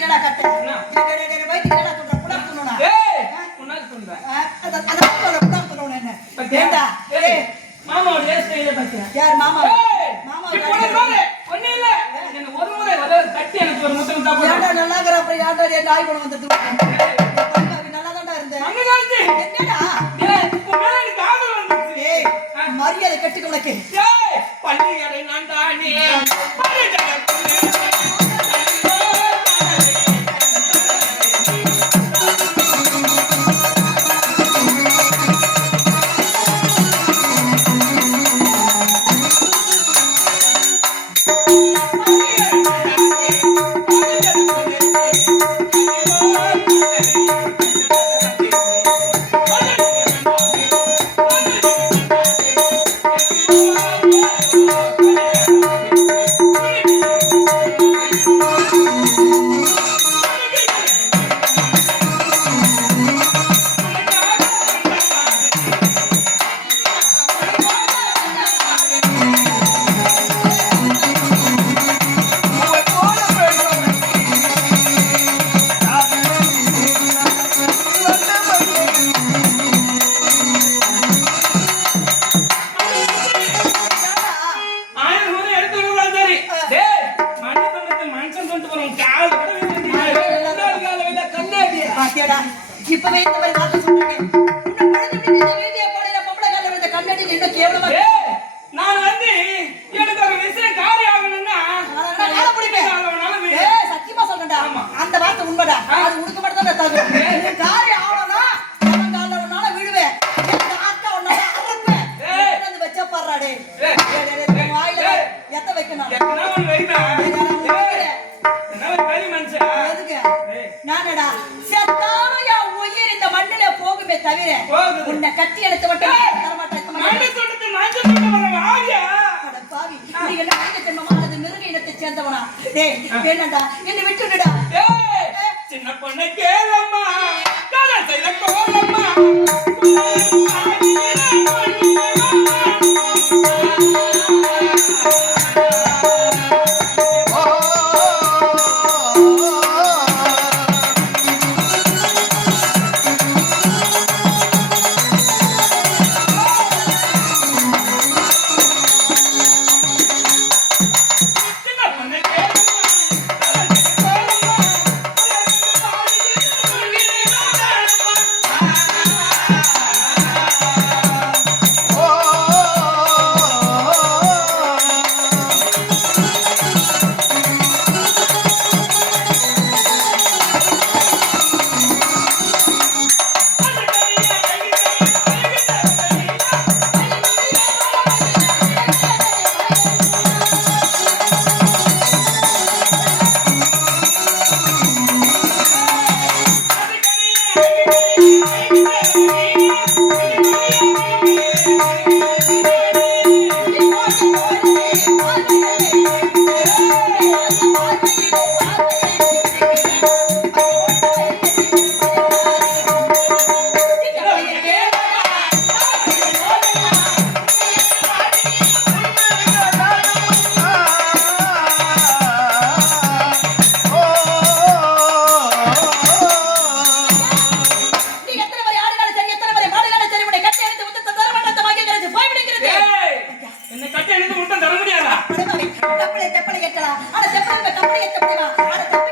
என்னடா கட்ட வயிற்று என்னடா சொல்ற புலா துணுனா புண்ணாக்கு துண்றேன் புலா துணுனா என்ன ஏண்டா மாமாவோட ஸ்டைல பாத்தியா யார் மாமா ஒண்ணே இல்ல என்ன ஒரு முறை கட்டி எனக்கு ஒரு முத்தம் தான் போடு ஏண்டா நல்லாங்கற அப்புறம் யாண்டா என் நாய் குணம் வந்துட்டு நல்லா தான்டா இருந்தேன் அங்க காஞ்சி என்னடா இப்போ மேல எனக்கு காதல் வந்துச்சு மரியாதை கெட்டுக்க உனக்கு பள்ளியறை நான் தானே இப்பவே இந்த மாதிரி வார்த்தை சொல்றேன் வீடியோ போடுற பொம்பளை கால விழுந்த கண்ணாடி என்ன கேவலமா நான் வந்து எனக்கு ஒரு விஷயம் காரியம் ஆகணும்னா நான் பிடிப்பேன் சத்தியமா சொல்றேன்டா அந்த வார்த்தை உண்மைடா அது உனக்கு மட்டும் தான் தகுதி காரியம் ஆகணும்னா அவன் கால உன்னால விடுவேன் இந்த ஆட்டை உன்னால அறுப்பேன் வந்து வச்ச பாடுறாடே வாயில எத்த வைக்கணும் என்ன ஒண்ணு வைப்பேன் நானடா செத்தாலும் என் உயிர் இந்த மண்ணில போகுமே தவிர உன்னை கட்டி எடுத்து மட்டும் பாவி நீங்க மனித ஜென்மமா அல்லது மிருக இனத்தை சேர்ந்தவனா என்னடா என்னை விட்டுடுடா சின்ன பொண்ணை கேளம்மா செய்த கோலம்மா செப்பலை ஏற்றலாம் ஆனா செப்பலை கப்பலை ஏற்ற முடியுமா